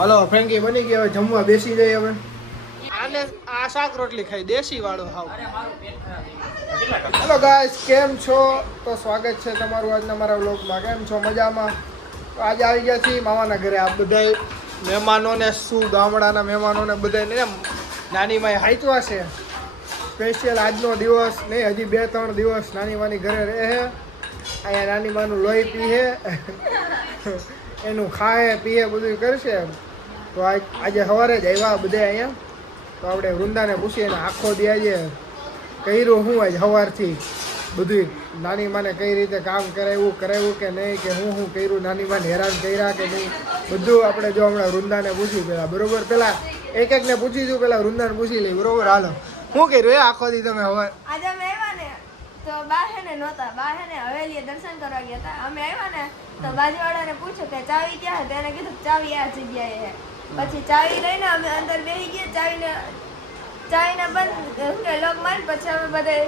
Hello frankie બની ગઈ, હવે જમવા બેસી જઈએ હવે. આને આ શાક રોટલી ખાઈ દેશી વાળો હાવ. હેલો ગાઈસ, કેમ છો? તો સ્વાગત છે તમારું આજના મારા વ્લોગમાં. કેમ છો? મજામાં? તો આજે આવી ગયા છીએ મામાના ઘરે. આ બધા મહેમાનોને શું ગામડાના મહેમાનોને બધાને નાની માએ હાચવા છે. સ્પેશિયલ આજનો દિવસ નહીં, હજી 2-3 દિવસ નાની માની ઘરે રહે. અહીંયા નાની માનું લોહી પીએ, એનું ખાય પીએ બધું કરશે. તો આજે સવારે જ આવ્યા બધા અહીંયા. તો આપણે વૃંદાને પૂછીએ ને આખો દી આજે કર્યું હું આજ સવારથી બધું નાની માને કઈ રીતે કામ કરાવ્યું કે નહીં, કે હું કર્યું, નાની માને હેરાન કર્યા કે નહીં, બધું આપણે જો હમણાં વૃંદાને પૂછી પહેલાં. બરોબર? પહેલાં એકને પૂછીશું, પહેલાં વૃંદાને પૂછી લઈ. બરોબર? હાલો, શું કર્યું એ આખો દી તમે? હવે આજે અમે આવ્યા ને તો બા હે ને નહોતા, બા હે ને હવેલીએ દર્શન કરવા ગયા હતા. અમે આવ્યા ને તો બાજુવાળાને પૂછ્યું કે ચાવી ક્યાં છે? એને કીધું ચાવી આ જગ્યાએ છે. પછી ચાવી લઈને અમે અંદર બેસી ગયા. ચાવીને બંધ લોક મારી પછી અમે બધા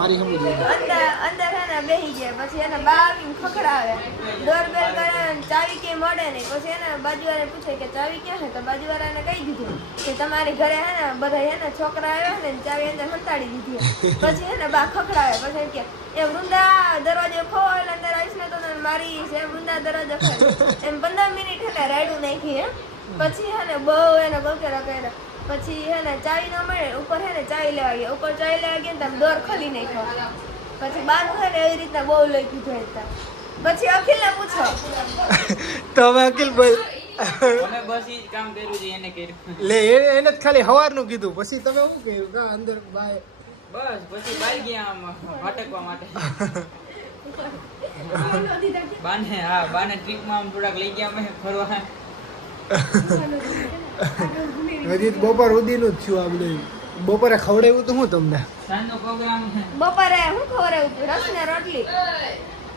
મારી સમજી અંદર હે ને બેસી ગયા. પછી એને બા આવીને ખખડાવે, ડોરબેલ કરે, ચાવી ક્યાંય મળે નહીં. પછી એને બાજુવાળાને પૂછે કે ચાવી ક્યાં છે? તો બાજુવાળાને કહી દીધું કે તમારી ઘરે હે ને બધા હે ને છોકરા આવ્યા ને ચાવી અંદર સંતાડી દીધી. પછી હે ને બા ખખડાવે. પછી એમ કે એ વૃંદા દરવાજો ખોલ, અંદર આવીશ ને તો તને મારીશ. એ વૃંદા દરવાજો ખોલ. એમ 15 મિનિટ હે ને રાયડું નાખી. હે પછી હે ને બહુ એને ગોકેરા કર્યા. પછી હે ને ચાવી ન મળે, ઉપર હે ને ચાવી લેવા ગયા. ઉપર ચાવી લેવા ગયા ને તમે દોર ખોલી નાખ્યો. પછી બાનું હે ને એવી રીતના બહુ લઈ કીધું હતા. પછી અખિલને પૂછો તો હવે અખિલભાઈ અમે બસ ઈ જ કામ કર્યું છે, એને કર્યું. લે એને જ ખાલી સવારનું કીધું. પછી તમે શું કર્યું? કા અંદર બાય બસ પછી બહાર ગયા આમ ભટકવા માટે. બાને ટ્રીપમાં આમ થોડાક લઈ ગયા અમે ફરવા. હજી બપોર સુધીનું જ છું આ બધું. બપોરે ખવડાવ્યું તો હું તમને સાંજનો પ્રોગ્રામ છે. બપોરે હું ખવડાવ્યું હતું? રસ ને રોટલી.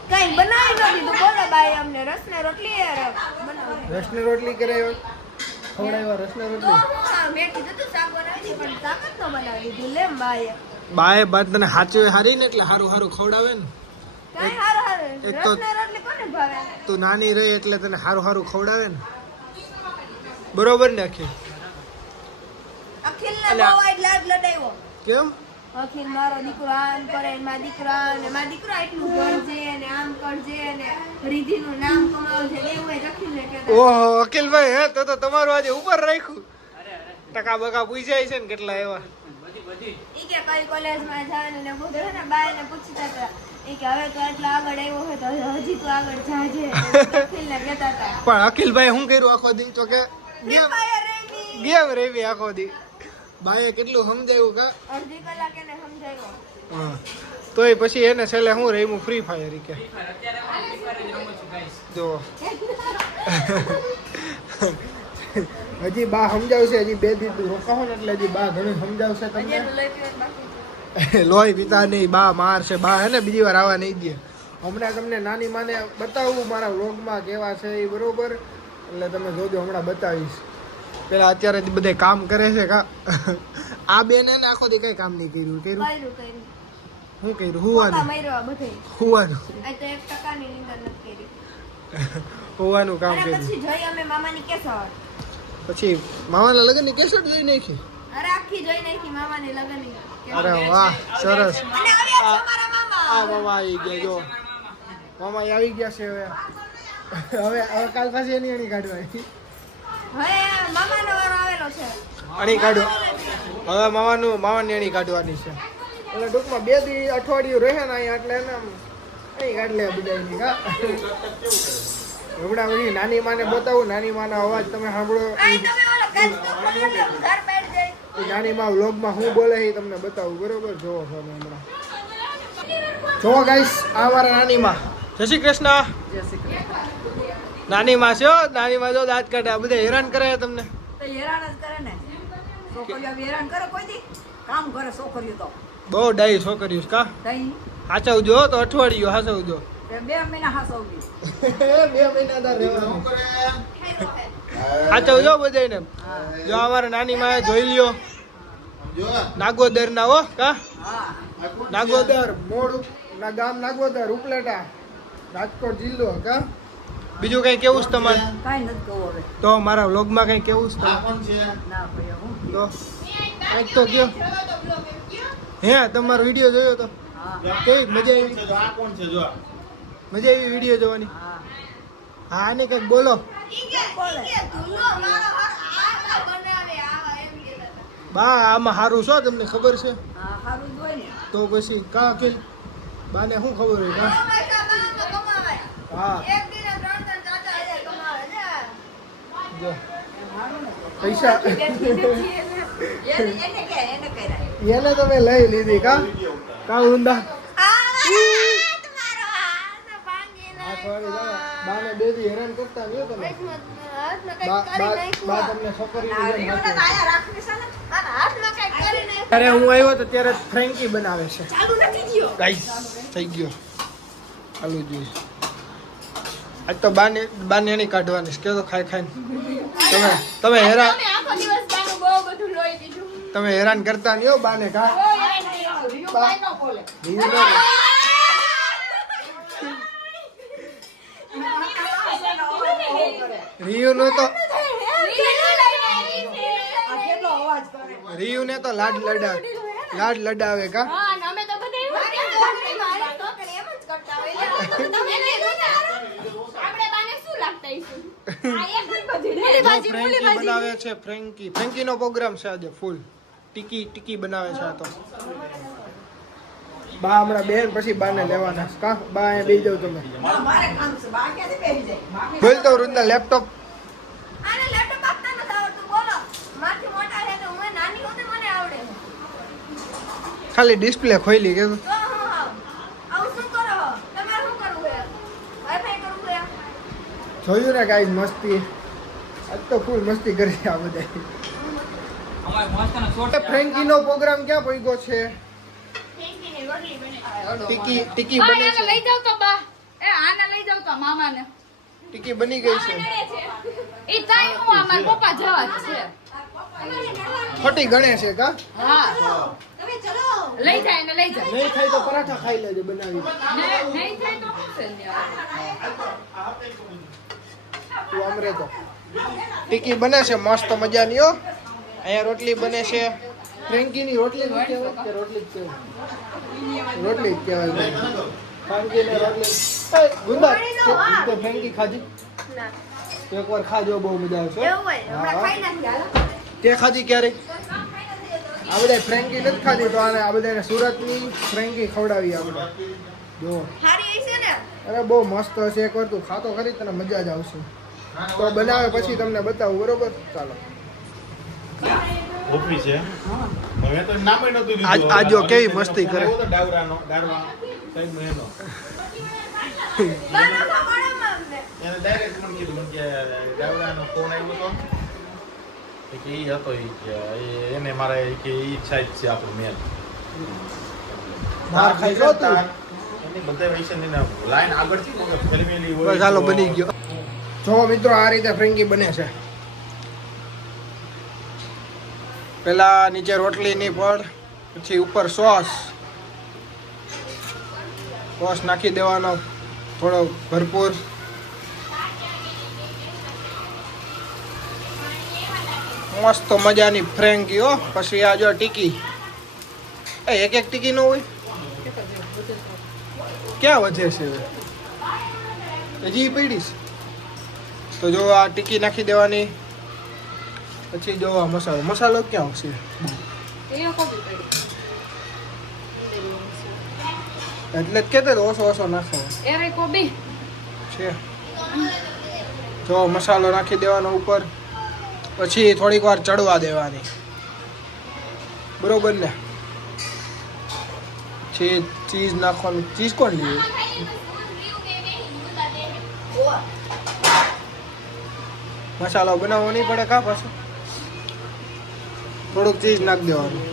કઈ બનાવી ન દીધું. બોલો બાઈ અમને રસ ને રોટલી બનાવી. રસને રોટલી કરાવ્યો, ખવડાવ્યા રસને તો રોટલી. હું મેં કીધું તું શાક બનાવી દી, પણ શાક જ ન બનાવી દીધું. લે બાઈએ બાએ બાદ તને હાચવે હારી ને એટલે હારું ખવડાવે ને. કઈ હારું એક રસ તો ને રોટલી કોને ભાવે? તું નાની રહી એટલે તને હારું ખવડાવે ને. બરોબર ને અખિલ? અખિલને બહુ આજ લાડ લડાવ્યો. કેમ? અખિલ મારો દીકરો આમ કરે, મારા દીકરા એટલું કરજે ને આમ કરજે ને રીધિનું નામ કમાવજે ને એવું જ અખિલને કહેતા. ઓહો અખિલભાઈ, હે તો તમારું આજે ઉપર રાખ્યું. ટકા બકા પૂછાય છે ને કેટલા એવા? બધી ઈ કે કઈ કોલેજમાં જાય ને બધું હે ને બાયને પૂછતા હતા. ઈ કે હવે તો એટલા આગળ આવ્યો હોય તો હજી તો આગળ જાજે. અખિલને કહેતા હતા. પણ અખિલભાઈ શું કર્યું આખો દી? તો કે Free Fire રમી. ગેમ રેવી આખો દી. બાએ કેટલું સમજાવ્યું કા? અડધી કલાક એને સમજાવ્યો. હા, તોય પછી એને છેલ્લે હું રમ્યું ફ્રી ફાયર. કે અત્યારે હું ફ્રી ફાયર જ રમું છું ગાઈસ. જો હજી બા સમજાવશે, હજી 2 દિવસ રોકાવો ને એટલે હજી બા ઘણું સમજાવશે હજી તમને. એનું લઈ પીવાનું બાકી છે. લોહી પીતા નહીં, બા મારશે. બા હે ને બીજી વાર આવવા નહીં દે. હમણાં તમને નાની માને બતાવું મારા વ્લોગમાં કેવા છે એ. બરોબર? એટલે તમે જોજો, હમણાં બતાવીશ. પેલા અત્યારે બધે કામ કરે છે કા? આ બેન એને આખો દી કઈ કામ નહીં કર્યું. કર્યું. શું કર્યું? પોતા હુવાનું માર્યો બધે. હુવાનું આ તો 1% ની નીંદર નથી કરી. હુવાનું કામ અને કર્યું. પછી જોઈ અમે મામાની કેસર. પછી મામાના લગ્નની કેસેટ જોઈ નાખી. અરે આખી જોઈ નાખી મામાની લગનની. અરે વાહ, સરસ. અને આવ્યા છે મારા મામા. આ મામા આવી ગયા. જો મામા આવી ગયા છે. હવે કાલ પાછી એની કાઢવાની. હવે મામાનો વારો આવેલો છે. અણી કાઢો. હવે માવાની અણી કાઢવાની છે. એટલે ટૂંકમાં 2 દી અઠવાડિયું રહે ને અહીંયા એટલે એને અહીં કાઢ લે બધાની કા. હમણાં બધી નાની માને બતાવું. નાની માનો અવાજ તમે સાંભળો. આઈ તમે ઓલો કાચનો ખોલ્યો ને ઘર બેઠ જાય. એ નાની માં વ્લોગમાં શું બોલે એ તમને બતાવું. બરોબર? જોવો છો હમણાં. જોવો ગાઈસ, આ મારા નાની માં. જય શ્રી કૃષ્ણ. નાની માં છે. નાની માં જો દાંત કાઢે. આ બધા હેરાન કરે છે તમને. તો હેરાન જ કરે ને. છોકરીઓ હેરાન કરે કોઈ દી? કામ કરે છોકરીઓ તો. બહુ ડાઈ છોકરીઓ છે કા? તઈ હાચવજો તો અઠવાડિયું હાચવજો. તે 2 મહિના હાસવવી. 2 મહિના દા રહેવાનું. હાચવજો બધાને. જો અમારા નાની માં જોઈ લ્યો. નાગોદર ના હો કા? હા. નાગોદર મોડ ના ગામ નાગોદર ઉપલેટા રાજકોટ જિલ્લો કા? બીજું કઈ કેવું છે તમારે? કાંઈ નથી કહું હવે. તો મારા વ્લોગમાં કઈ કેવું છે તમારે? ના ભાઈ હું. તો કંઈક તો કયો. હે તમારો વિડીયો જોયો તો હા કેવી મજા આવી? મજા આવી વિડીયો જોવાની? હા. હા આને કંઈક બોલો. બા આમાં સારું છો તમને ખબર છે? હા સારું જ હોય ને. તો પછી કા કે બાને શું ખબર હોય કા? હા જો પૈસા એને કે એને કરાય. એને તમે લઈ લીધી કા કા ઊંધા બાને બેદી હેરાન કરતા નહીં તમે. બા તમને છોકરી આ રીંગણને તો આયા રાખવી છે ને. ત્યારે હું આવ્યો તો ત્યારે ફ્રેન્કી બનાવે છે ચાલુ નથી થયો. ગાઈસ થઈ ગયો ચાલુ જોઈએ આજ તો બાને એની કાઢવાની છે કે તો ખાઈ ખાઈને તમે હેરાન તમે આખો દિવસ બાનું બહુ બધું લોહી દીધું. તમે હેરાન કરતા નહીં હો બાને કા બહુ હેરાન કર્યા. રીંગણ કાંઈ ન બોલે. રિયુ નો તો આ કેટલો અવાજ કરે. રિયુ ને તો લાડ લડાવે કા હા, અને અમે તો બધા એવું જ કરતા. મારી છોકરી એમ જ કરતા હોય. તમે નહીં જોતા? આપણે બાને શું લાગતા હઈશું? આ એક જ બધી લીલી જો ભાજી, ફ્રેન્કી લીલી ભાજી. બનાવે છે ફ્રેન્કી નો પ્રોગ્રામ છે આજે ફૂલ ટીકી બનાવે છે આ તો બા હમણાં બેન પછી બાને લેવાના છે. કા બા અહીંયા બેસી જાવ તમે મારે કામ છે. બા ક્યાંથી બેસી જાય? બાકી બોલ તો વૃંદા લેપટોપ આને લેપટોપ આપતા નથી આવડતું. બોલો, મારથી મોટા છે તો હું નાની હોતે મને આવડે. ખાલી ડિસ્પ્લે ખોલી કે તો હું આવું શું કરો? તમારે શું કરવું છે? વાઈફાઈ કરવું છે? જોયું ને ગાઈસ મસ્તી આજ તો ફૂલ મસ્તી કરી આ બધા અમારે મસ્તનો શોર્ટ ફ્રેન્કી નો પ્રોગ્રામ ક્યાં પહોંચ્યો છે? ટેન્કીની રોટલી બને. ટીકી બને છે લઈ જાવ તો બા. એ આને લઈ જાવ તો મામાને. ટીકી બની ગઈ છે ઈ તાઈ હું અમાર પપ્પા જવા જ છે. ખોટી ગણે છે કા હા. તમે ચલો. લઈ જાય ને લઈ જાય. નહીં થાય તો પરાઠા ખાઈ લેજો બનાવી નહીં થાય તો શું છે ન્યા? તું આમ રે તો ટીકી બને છે મસ્ત મજાની હો અહીંયા રોટલી બને છે ફ્રેન્કીની રોટલી જ કહેવાય કે રોટલી જ કહેવાય રોટલી જ કહેવાય ફ્રેન્કીની રોટલી એ ગુંદા તે ફ્રેન્કી ખાધી ના. એકવાર ખાજો બહુ મજા આવશે એવું હોય. હમણાં ખાઈ નાખી હાલો. તે ખાધી ક્યારે આ બધા ફ્રેન્કી નથી ખાધી તો આને આ બધાને સુરતની ફ્રેન્કી ખવડાવી આપણે જો હારી હશે ને? અરે બહુ મસ્ત હશે એકવાર તું ખાતો ખરી તને મજા જ આવશે તો બનાવે પછી તમને બતાવું બરોબર ચાલો ઓફી છે હવે તો નામ ય નતું લીધું આજ- આજો કેવી મસ્તી કરે. ડાવરાનો સાહેબ એનો બા નાખો મોઢામાં અમને. એને ડાયરેક્ટ મને કીધું મને કે ડાવરાનો ફોન આવ્યો તો કે ઈ હતો ઈ કે એને મારે કે ઈ સાઈડ છે આપણું મેલ માર ખાઈ ગયો તું એની બધા વૈસે ને લાઈન આગળથી ને ફેમિલી હોય બસ હાલો બની ગયો જો મિત્રો આ રીતે ફ્રેન્કી બને છે પેલા નીચે રોટલીની પડ પછી ઉપર સોસ નાખી દેવાનો થોડો ભરપૂર મસ્ત મજાની ફ્રેન્કી હો પછી આ જો ટીકી એક ટીકી નો હોય ક્યાં વધે છે હજી પડી છે તો જો આ ટીકી નાખી દેવાની પછી જો આ મસાલો ક્યાં આવશે એટલે જ કહેતો ઓછો નાખો છે જો મસાલો નાખી દેવાનો ઉપર પછી થોડીક વાર ચડવા દેવાની બરોબર ને ચીઝ નાખવાની ચીઝ કોણ લે મસાલો બનાવવો નહીં પડે કા પાછું થોડુંક ચીઝ નાખી દેવાનું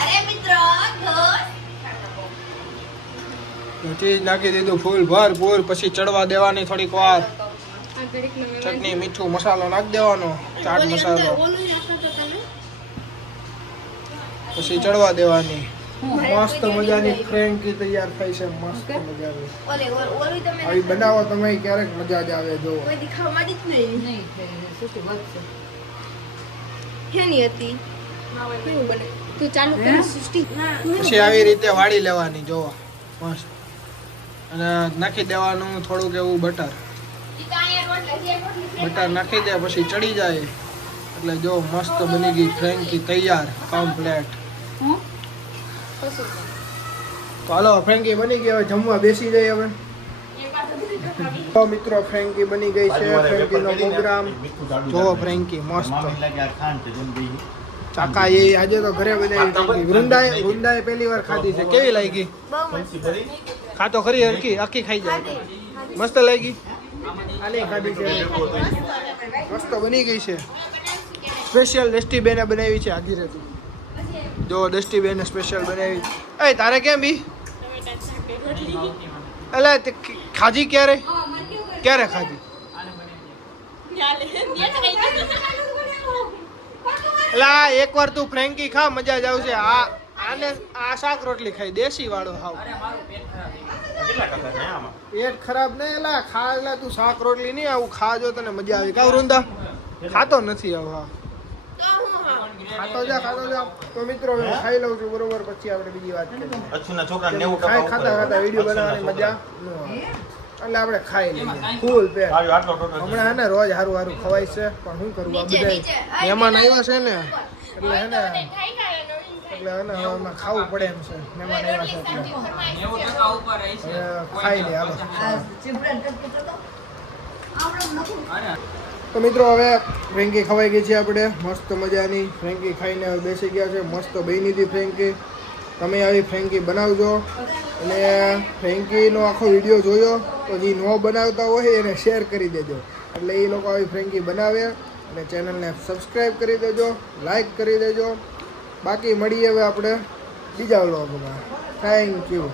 અરે મિત્રો ચીઝ નાખી દીધું ફૂલ ભરપૂર પછી ચડવા દેવાની થોડીક વાર ચટણી મીઠું મસાલો નાખી દેવાનો ચાટ મસાલો પછી ચડવા દેવાની મસ્ત મજાની ફ્રેન્કી તૈયાર થઈ છે મસ્ત મજાની ઓલી તમે આવી બનાવો તમે ક્યારેક મજા જ આવે જો કોઈ દી ખાવાની જ નહીં નહીં સુકી વધશે હેની હતી કેવું બને તું ચાલુ કર સૃષ્ટિ ના પછી આવી રીતે વાળી લેવાની જો મસ્ત અને નાખી દેવાનું થોડુંક એવું બટર બટર નાખી દે પછી ચડી જાય એટલે જો મસ્ત બની ગઈ ફ્રેન્કી તૈયાર કમ્પ્લેટ તો હાલો ફ્રેન્કી બની ગઈ હવે જમવા બેસી જાય હવે તો મિત્રો ફ્રેન્કી બની ગઈ છે ફ્રેન્કીનો પ્રોગ્રામ જો ફ્રેન્કી મસ્ત ચાકા એ આજે તો ઘરે બનાવી વૃંદાએ પહેલી વાર ખાધી છે કેવી લાગી ખાતો ખરી હરકી આખી ખાઈ જાય મસ્ત લાગી આને ખાધી છે મસ્ત બની ગઈ છે સ્પેશિયલ દસ્ટી બેને બનાવી છે આધી રહેતી જો દસ્ટી બેને સ્પેશિયલ બનાવી એ તારે કેમ બી અલા તે ખાધી ક્યારે ક્યારે ખાધી અલા એકવાર તું ફ્રેન્કી ખા મજા જ આવશે આ શાક રોટલી ખાઈ દેશી વાળો હાવ પેટ ખરાબ નહીં એલા ખા એલા તું શાક રોટલી નહીં આવું ખાજો તને મજા આવી કાવ રૂંદા ખાતો નથી આવું હા ખાતો જા તો મિત્રો હું ખાઈ લઉં છું બરોબર પછી આપણે બીજી વાત કરીએ અચ્છુના છોકરાને 90 ખાતા વિડીયો બનાવવાની મજા ન આવે એટલે આપણે ખાઈ લઈએ ફૂલ પેટ હમણાં હે ને રોજ હારું હારું ખવાય છે પણ શું કરવું આ બધા મહેમાન આવ્યા છે ને એટલે હે ને એટલે હે ને હવે ખાવું પડે એમ છે મહેમાન આવ્યા છે એટલે 90% ઉપર રહી છે હવે ખાઈ લે હાલો તો મિત્રો હવે ફ્રેન્કી ખવાઈ ગઈ છે આપણે મસ્ત મજાની ફ્રેન્કી ખાઈને હવે બેસી ગયા છે મસ્ત બની હતી ફ્રેન્કી તમે આવી ફ્રેન્કી બનાવજો અને ફ્રેન્કીનો આખો વિડીયો જોયો તો જે ન બનાવતા હોય એને શેર કરી દેજો એટલે એ લોકો આવી ફ્રેન્કી બનાવે અને ચેનલને સબસ્ક્રાઈબ કરી દેજો લાઈક કરી દેજો બાકી મળીએ હવે આપણે બીજા વ્લોગમાં થેન્ક યુ